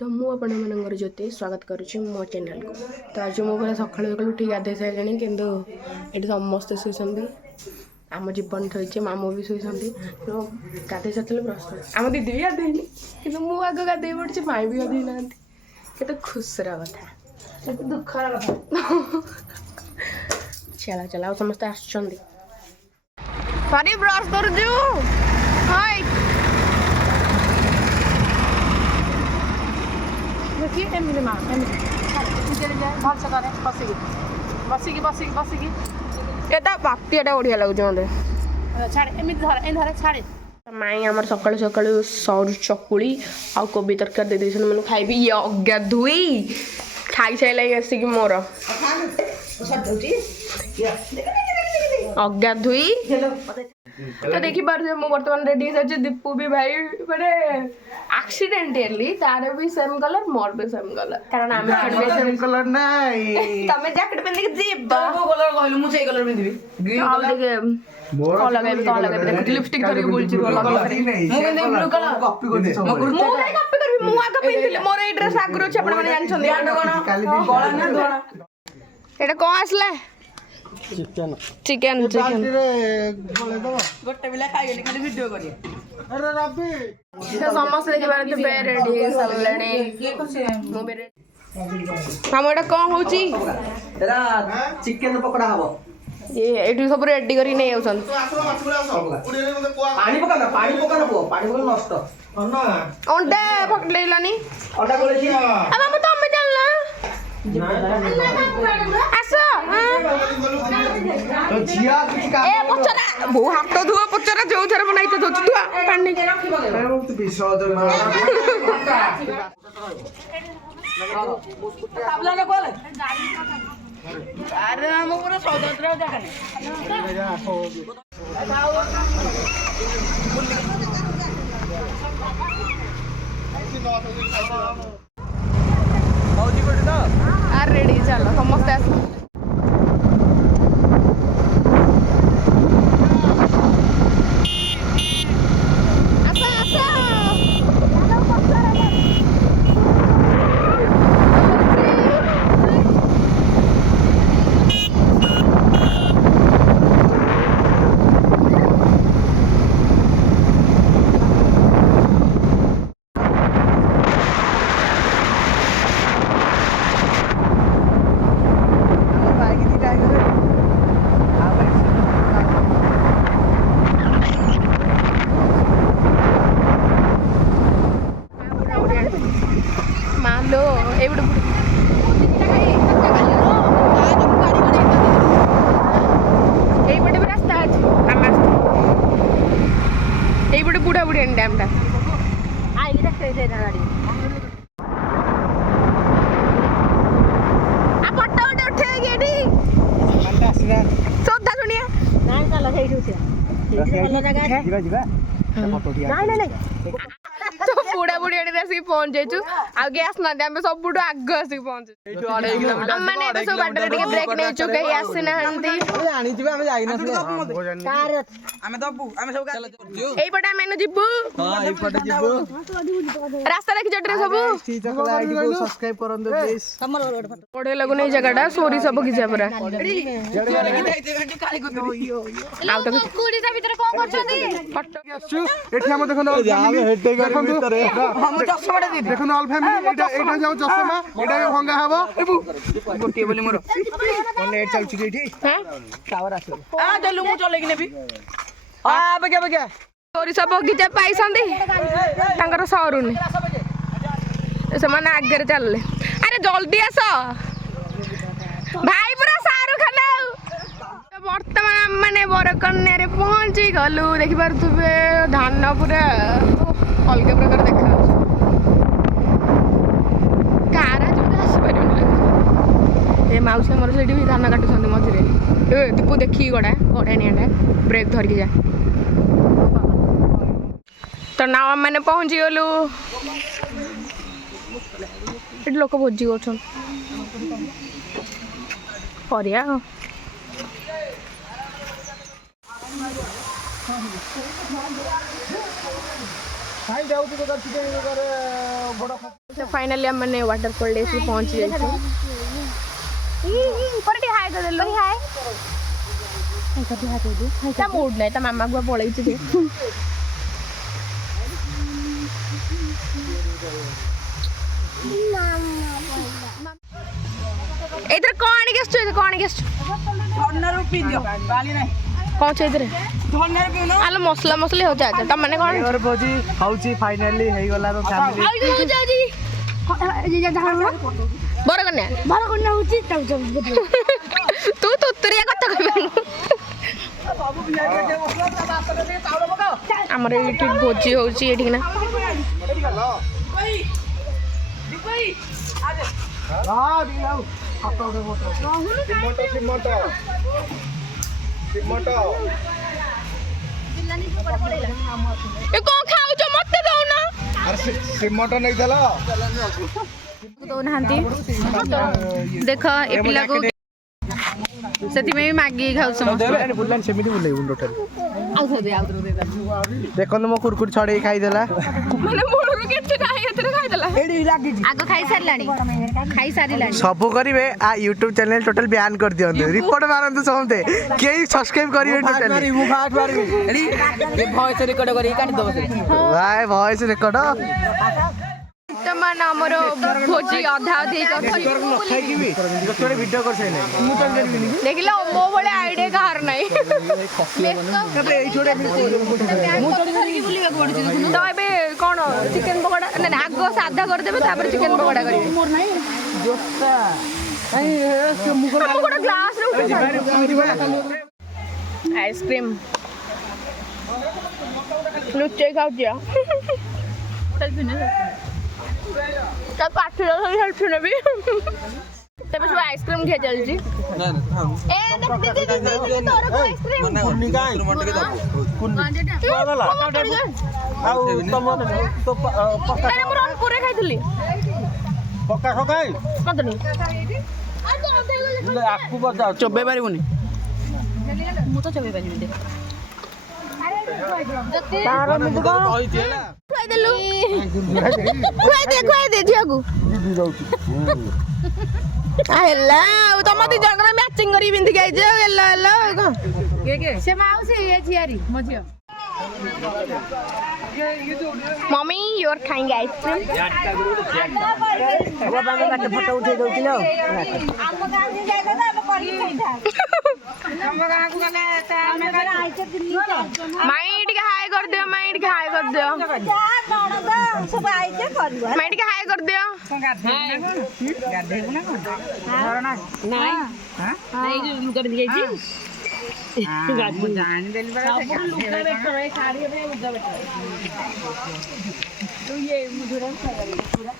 तो मुझे ज्योति स्वागत करुच्ची मो चैनल को। तो आज मो पूरा सका उठी गाधे सारे कि समस्ते शुई आम जीवन शोचे मामू भी शुई तो गाधे सारे ब्रश आम दीदी भी गाधे कि मुझे गाधे पड़ी माई भी गाधे ना के खुशर कथा दुखर कथा चला चला समस्ते आसरी ब्रश कर बातीटा बढ़िया लगुच माई आम सका सका सरू चकुड़ी आ कोबी तरकारी दे मैंने खाइबी ये अज्ञा धुई खाई सारे आसिक मोर अज्ञा धुई तो देखी पारे मु बर्तमान रेडी अच्छे दीपू भी भाई माने एक्सीडेंटली तार भी सेम कलर मोर भी सेम कलर कारण आमे खेलबे सेम कलर नाही तमे जैकेट पहन के जीबा को कलर कहलु मु सेही कलर पिंदिबी ग्रीन कलर मोर कलर लगे लिपस्टिक करी बोलची मु केने ब्लू कलर कॉपी करदे मु काई कॉपी करबी मु आका पिंदिले मोर ए ड्रेस आगरो छ आपण माने जानछन कोन गळा ना धोळा एटा को आसले चिकन चिकन चिकन गोटे बिला खाइले खाली वीडियो करी अरे रबी तो समस्त देखि बारे बे रेडी सल्लणे मो बे हम एटा कोन होची एरा चिकन पकोड़ा हबो ये एठी सब रेडी करी नै आउछन पानी पका नष्ट अंडा पकलेलानी अंडा कोले छी अब हम तो हम चलना आसो तो जिया किका ए पचरा बो हाथ धो पचरा जो थरे बनाई तो धो तू पानी अरे वो तो विषद ताबला न कोले अरे हम पूरा सौदत्र जाकने मौजी कोठी तो आ रेडी चलो समस्त आस बुढ़ा बुढ़ी डैम टा श्रद्धा शुणिया तो बुढ़ा बुढ़ी आसिक पहुंच जाइछु आ गैस ना आम सब आग आसिक पहुंच माने सब बाटर टिके ब्रेक नेछु कहीं आसी नाहंती आनी जिबे हम जाई न कार हम दबु हम सब एई पटे हम जिबु हां एई पटे जिबु रास्ता देखि जटरे सब लाइक को सब्सक्राइब करन दे प्लीज हमर पड़े लगु नै जगहटा सोरी सब बगीचा पूरा आ तो कुड़ी ता भीतर कोन करछथि फटो आछु एठी हम देखन हेटे कर भीतर हम चश्मा दे देखन ऑल फैमिली एटा जाऊ चश्मा एटा भंगा हबो गोटी बोली मोर नेट चलछि केठी हां टावर आछो आ चलु मु चले कि नेबी आ बगे बगे सोरी सब बगीचा पाइसंदी तांकर सरुनी से माने आगे चलले अरे जल्दी आस भाई पूरा सारू खाना वर्तमान माने बरकन्या रे पहुंची गलु देखि पारथुबे धान पूरा अलग प्रकार देखा कार ए मौसी मोर से भी धान काटुछन मझिरे ए दीपू देखी गड़ा गड़ानियाटा ब्रेक धरकी जा तो ना मैंने पहुंची गलु ये लोक भोजी कर तो फाइनली हम मैंने वाटरफॉल डे से पहुंच गए पर हाय कर देलो हाय ता मूड नहीं ता मामा को पळै छी इधर कौन गेस्ट धरना रो पी दियो गाली नहीं कौन छे इधर धरना रो पियो आलो मसला मसली हो जाय त माने कोन और भोजी हाउची फाइनली हेई गला रो फैमिली आई हो जा जी जे धरना बरकन्या होची तू तो तरिया कथा कहबे हमर एठी भोजी होची एठी ना देख ए पिला को सेति में मागी खाउ समस्त बुल्लान सेमिति बुलै उंडो ठल देखो न म कुरकुर छडे खाइ देला माने मोळरो केते खाइ एतरे खाइ देला एडी लागी आगो खाइ सारिलानी सब करिवे आ YouTube चैनल टोटल बैन कर दियो रिपोर्ट मारन समते केही सब्सक्राइब करिवे टोटल मारी मु खाट मारी एडी ए वॉइस रिकॉर्ड करी काट दो भाई वॉइस रिकॉर्ड तमन हमरो भोजी आधा दे वीडियो कर देखिला मो बड़े आइडिया कार नहीं तो एबे कोन चिकन पकोड़ा ना आगो सादा कर देबे तापर चिकन पकोड़ा करिवे मोर नहीं पकोड़ा ग्लास रे आइसक्रीम लुच्चे खाऊ दिया सेल्फी ने तब पाठी सेल्फी ने भी तब सब आइसक्रीम खा चल जी ए देख दे तोरा को आइसक्रीम कुन्नी का मंड के कुन्नी वाला आ तम तो पक्का मैं रन पूरे खाइथली पक्का खकाई कतनी आकु बता चबे पारिबोनी मु तो चबे पारिबी दे तारो में तो कहि देला खुआई देलु खुआई दे झियागु दीदी जाउची हेला तम दी जण रे मैचिंग करी बिंदी गाइ जे हेला हेला के से माउसी ये झियारी मझियो मम्मी यू आर खाइंग आइसक्रीम वो बाबा का फोटो उठे दउतिलो हम गांव जी जाय दादा अब करी खाइता हम गांव को गले त हमें घर आइते दिल्ली माइट के हाय कर दियो माइट के हाय कर दियो जा नणद सब आइते करबो माइट के हाय कर दियो गाधे ना धरना नहीं हां नहीं जो लुका दे गई गाधे जान देली बड़ा सब लुका बैठो रे साड़ी में लुका बैठो तो ये मुझे पूरा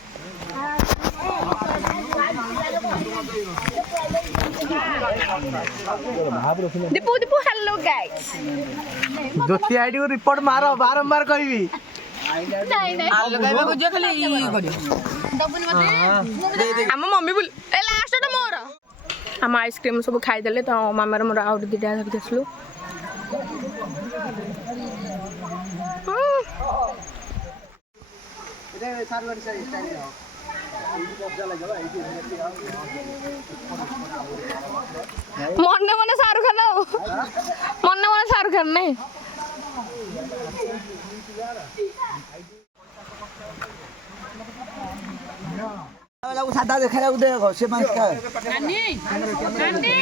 दीपू दीपू हेलो गाइस दोस्ती आईडी को रिपोर्ट मारो बारंबार कहबी नहीं नहीं आ लगाइबा को जे खाली ई करियो दबुन मते हम मम्मी बोल ए लास्ट तो मोर हम आइसक्रीम सब खाइ देले तो मामार मोर आउट दिटा धरि देसलु इधर सारवर से स्टाइल मन्ने मन्ने शाहरुख खान मन्ने मन्ने शाहरुख खान नहीं सादा देखा जाऊ देखो से मांस का नानी नानी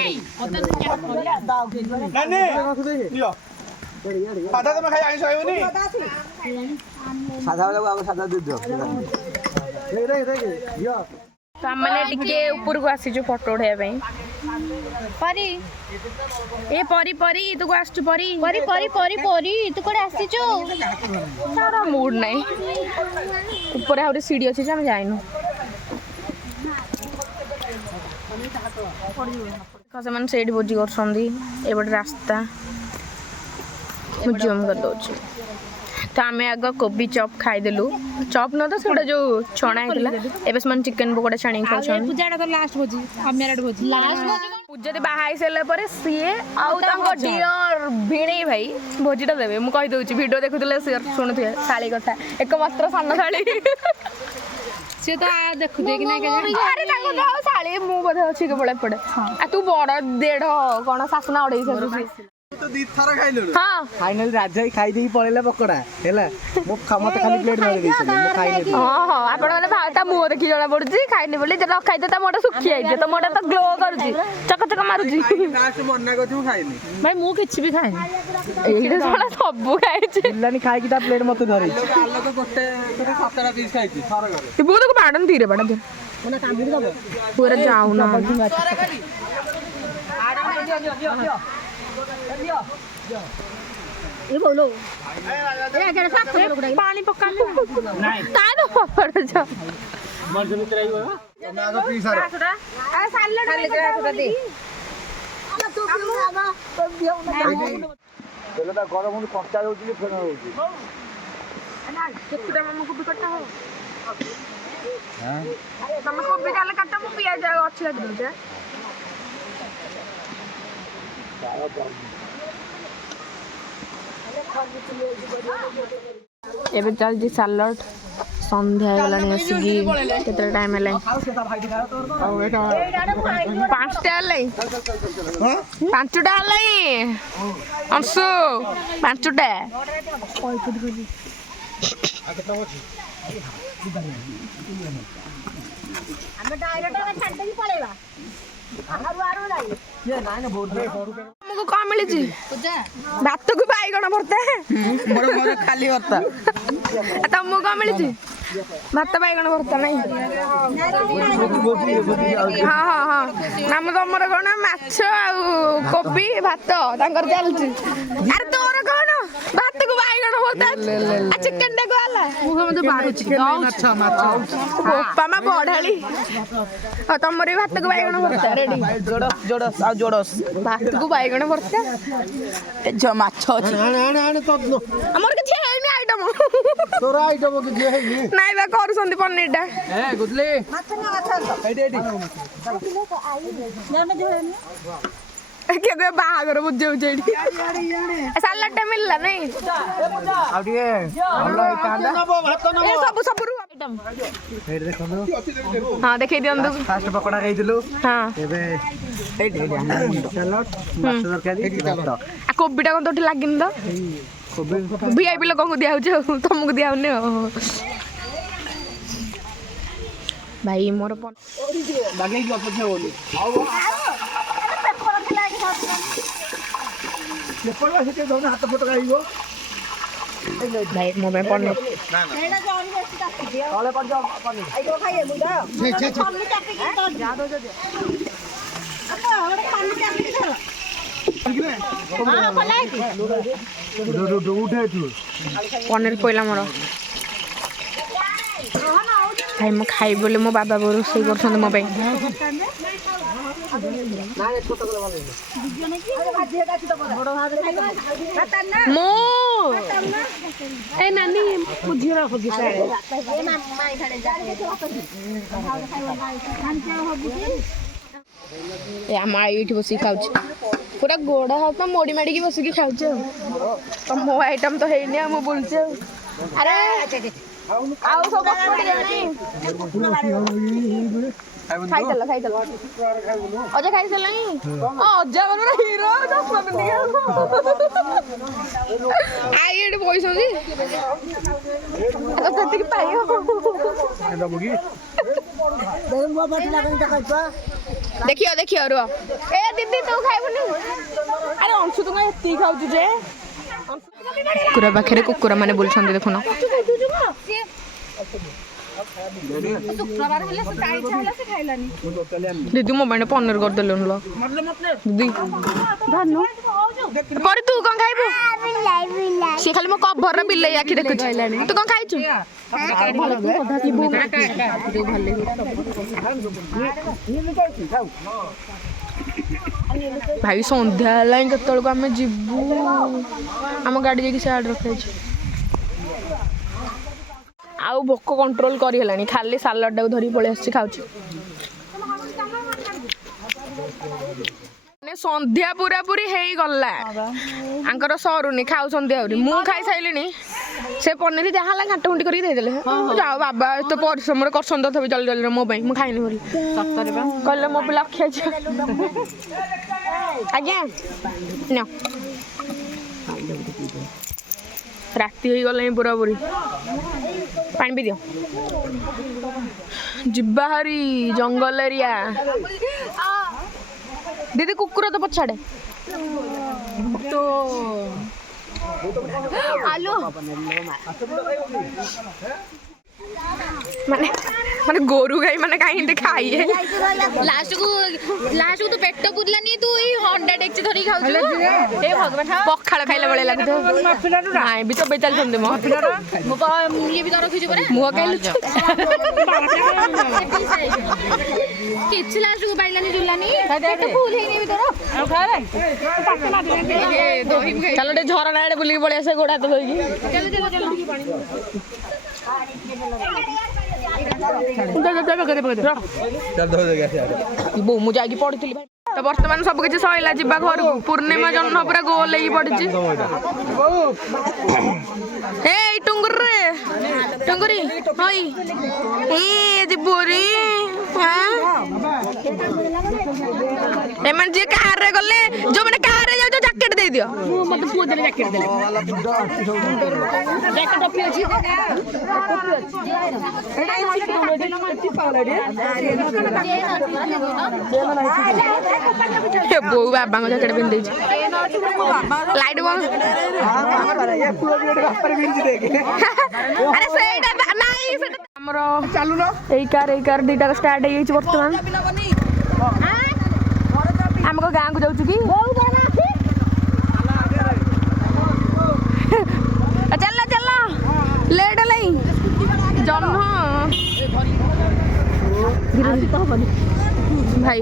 नानी लियो सादा तो मैं खाई आइस आयो नी सादा वाला को सादा दे दो मैंने टिके ऊपर को आसी जो फोटो उठाया परी ए परी परी तू को आछ परी परी परी परी परी तू कोडे आसी जो सारा मूड नहीं ऊपर आउरे सीढ़ी अछि जे हम जाइनु कसे मन सेड बोजी करसंदी ए बड रास्ता म्यूजियम कर दो तो आम आग कोबी चॉप खाईदेलु चॉप न तो सेटा जो छणा होता एबे से चिकेन पकोड़ा छाणी खाउछन पूजा तो लास्ट भोजी अमेरड भोजी पूजा दे बाहा आइसले पर सीए आउ तांको डियर भिणी भाई भोजीटा देबे मु कहि दउची वीडियो देखुतले शेयर सुनुथे साली कथा एकमात्र सान्न साली से तो देखु दे कि ना के अरे तांको तो साली मु बोधे अछि के बळे पड़े आ तू बड़ डेढ़ कोन सासुना ओडई सासु तो दी थरा खाइलो हां फाइनल राजा ही खाई देई पळेला पकोड़ा हेला मो मते खाली प्लेट मारी देछि मो खाई नै हां हां आपण माने भाता मुह देखि जणा पड़ुची खाइने बोली जरा खाइ त मोटा सुखी आइ त मोटा तो ग्लो करूची चक मारुची लास्ट मन्ना गथु खाइनी भाई मु किछि भी खाइनी एइडे साला सब खाइची बिल्लानी खाई कि ता प्लेट मते धरि आलो तो गोटे 17 पीस खाइची थरा करे ती बोद को बाडन धीरे बाडन मने कांदी दबो पूरा जाऊ ना ये बोलो ए के साथ पानी पक्का नहीं का दो पड़ जा मर्ज मित्र आइबो ना आगो पी सारा आ सालड लेके दे तेल ता गरम हुन कंचा होउची फेन होउची ना केकुटा मामा को भी कट्टा हो हां तमे को भी डाले कट्टा मु पिया जा अछि लग दे एबे चल जी सालड संध्या गलानी आसी केते टाइम हले ଆଉ ଏଟା पांचटा हले पांचटा हले अंशु पांचटा हम डायरेक्ट छाड़ दे पळेबा आहारु आरो लागे ये नाइ ना बहुत तुमको का मिली जी पूजा भात को बाइगण भरते मोर मोर खाली होता तुमको का मिली जी भात बाइगण भरता नहीं हाँ हाँ हाँ नाम तुमर कौन माछ कोबी भात तांकर चलची अरे तोर कौन भात को बाइगण भरता चिकन टे गला मु मते बारुची अच्छा माछ पामा बढाली तमर भात को बाइगण भरता रेडी जोड़स जोड़स आ जोड़स भात को बाइगण भरता जो माछ अछि आने तो हमर के हेनी आइटम तोरा आइटम के जे हेनी नाइ बा करूसंती पनीर डा ए गुदली एडी एडी केते बाहागर बुझे बुझेडी सालाड टे मिलला नहीं आ दिए हमरा कांदा भात न ए सब सब आइटम फेर देखो हां देखै दियंदु फास्ट पकोड़ा खाइदिलु हां एबे एडी एडी सलाद माछ तरकारी भात आ कोबिटा कोन तोठी लागिन द कोबी वीआईपी लोक को दिया होछ तुमको दिया होने भाई मोर बागे जो पछे बोली पेपर वासे के दोना हाथ फोटो आइबो भाई मो में पनीर ना ना एना जो अनि बेसी ताकि दियो तले पर जाओ पनीर आइबो खाइए मुदा छे छे पनीर चाटी के तो जा दो जो अच्छा और पनीर चाटी के चलो हां पलाई दो उठे तू पनीर पहिला मोर भाई मो खाइ बोले मो बाबा बोरो से करछन मो पे मो ए नानी बुझिरा होगी सारे ए माई खड़े जा ए आमा एठी बसी खाउछ पूरा गोड़ा हाथ में मोड़ी माड़ी की बसी की खाउछ तो मो आइटम तो हेनी हम बोलछ अरे आउ सब पड़ी जानी खाई चल अजय खाई चल नहीं अजय बन हीरो दस मिनट आई एड पैसा जी तो तक पाइयो एदा बगी देखियो देखियो रो ए दीदी तू खाइबनी अरे अंशु तू एती खाउछु जे कुकुरा पाखे कुकुरा माने बोलछन देखुन शुक्रवार हेले से चाई छाला से खाइलानी दीदी मो बाने पनीर कर देलन लो दीदी धनु पर तू कोन खाइबो से खाली मो कवर रे बिल्ले आखी देखु तू कोन खाइछु भाई संध्या लाइन केतल को आमे जिबू हम गाड़ी जे कि साइड रखे छी ଆଉ ଭୋକ କଣ୍ଟ୍ରୋଲ କରିହେଲାଣି ଖାଲି ସାଲାଡ଼ଟାକୁ ଧରିକି ପଳେଇ ଆସିଛି ଖାଉଛି ମାନେ ସନ୍ଧ୍ୟା ପୁରାପୁରି ହେଇଗଲା ଆଙ୍କର ସରୁନି ଖାଉଛନ୍ତି ଆହୁରି ମୁଁ ଖାଇସାରିଲିଣି ସେ ପନିର ଯାହା ହେଲା ଘାଣ୍ଟ ଘୁଣ୍ଟି କରିକି ଦେଇଦେଲେ ଯାଉ ବାବା ଏତେ ପରିଶ୍ରମରେ କରୁଛନ୍ତି ତଥାପି ଜଲ୍ଦି ଜଲ୍ଦି ମୋ ପାଇଁ ମୁଁ ଖାଇନି ବୋଲି କହିଲେ ମୋ ପିଲା ଖିଆଛି ଆଜ୍ଞା ନିଅ ରାତି ହେଇଗଲାଣି ପୁରାପୁରି ପାଣି ପିଇ ଦିଅ ଯିବା ହାରି ଜଙ୍ଗଲ ଏରିଆ दीदी कुकुर तो पछाड़े तो आलो माने माने गोरु गाई माने काहे खाइए लास्ट को तो पेट पुरलानी तू ई हंडा टेक्ची धरी खाउ हे भगवान पखाळ खाइला बळे लागत नाही भी तो बेचाल छंदे मो मो ये भी तो रखी जो परे मुह कहलु किछ लास्ट को पाइलानी जुलानी पेट फुल हेनी भी तोर चलो डे झरना आड़े बुली पळे आसे गोडा तो होई चलो चलो चलो बो मु जागी पड़ती तो बर्तमान सब किसी सैला जा घर पूर्णिमा जन्म पूरा गोल हो पड़ी टुंगुर रे टुंगुरी हई जीवरी एमन जी कार रे गले जो माने कार रे जाउ जैकेट दे दियो मत पुओ देले जैकेट देले जैकेट टोपी अछि बो बाबा को जैकेट पिन दे लाइट बंद अरे सेटा नाही हमरो चालू न एई कार दीटा स्टार्ट हे छि वर्तमान हमको गांव को जाउछु की चल चल लेट लाई जन्म भाई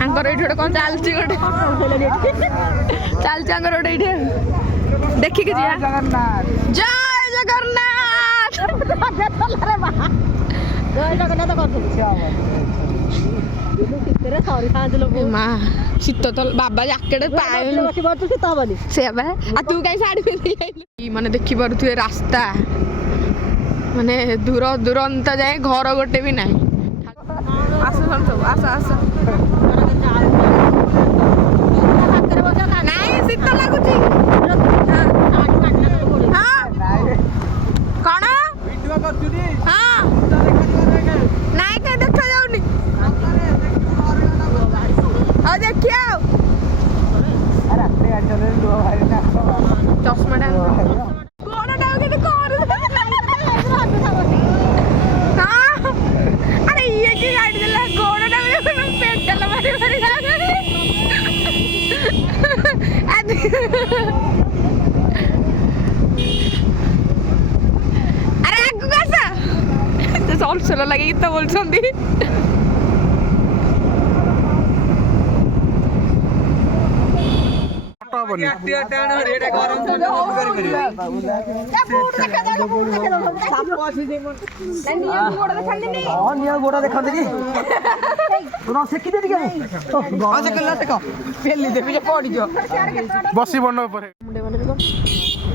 आंकर ये कौन चलती गोटे चलती आंकर गोटे ये देखिक जय जगन्नाथ माँ शीत तो बाबा जैकेट पाए से तू कहीं शाढ़ी पिंधि माने देखी पारे रास्ता माने दूर दूरंत जाए घर गोटे भी नहीं आस आस आस नहीं शीत लगुच कौन हाँ नाई कहीं देखा जाऊनी देखिए चश्मा अरे ये की गाड़ी देला गोड़ पेटल मारी मारी अरे आगु कैसा सब चलो लगे तो बोल बसी बंड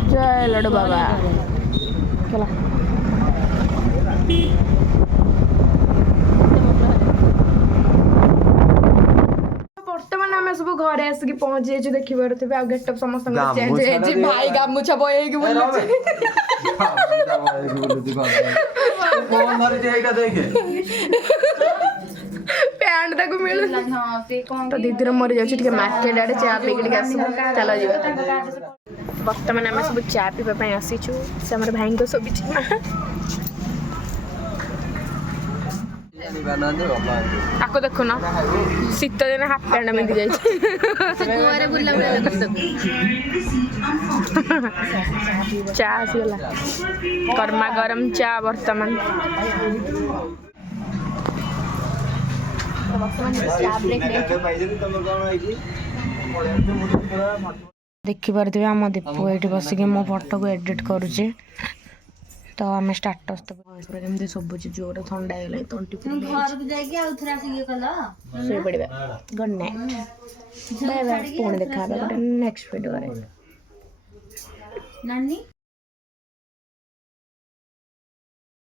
जय लड्डू बाबा चला बर्तमान आम सब घरे आसिक पहुंची जाइए देखी पारे आ गेटअप समस्त चेंज हो भाई गामुछा बयेकी पैंट तक मिल तो दीदी मरी जाए मार्केट आड़े चा पी आस चल जा बर्तमान आम सब चा पीवा आसीचु से भाई को सब आपको देखो ना शीत दिन हाफ पैंट पिंधि जाए चा आसीगला गर्मा गरम चा बर्तमान देखी पारे आम दीपू ये बसिक मो फोटो को एडिट करुचे ତ ଆମେ ଷ୍ଟାଟସ୍ ତ ପୁରା କେମିତି ଶୁଭୁଛି ଜୋରେ ଥଣ୍ଡା ହେଇଗଲା ତଣ୍ଟି ଘରକୁ ଯାଇକି ଆଉ ଥରେ ଆସିକି କଲ ଶୋଇପଡ଼ିବା ଗୁଡ୍ ନାଇଟ୍ ବାଏ ବାଏ ପୁଣି ଦେଖା ହେବା ଗୋଟେ ନେକ୍ସଟ ଭିଡ଼ିଓରେ ନାନୀ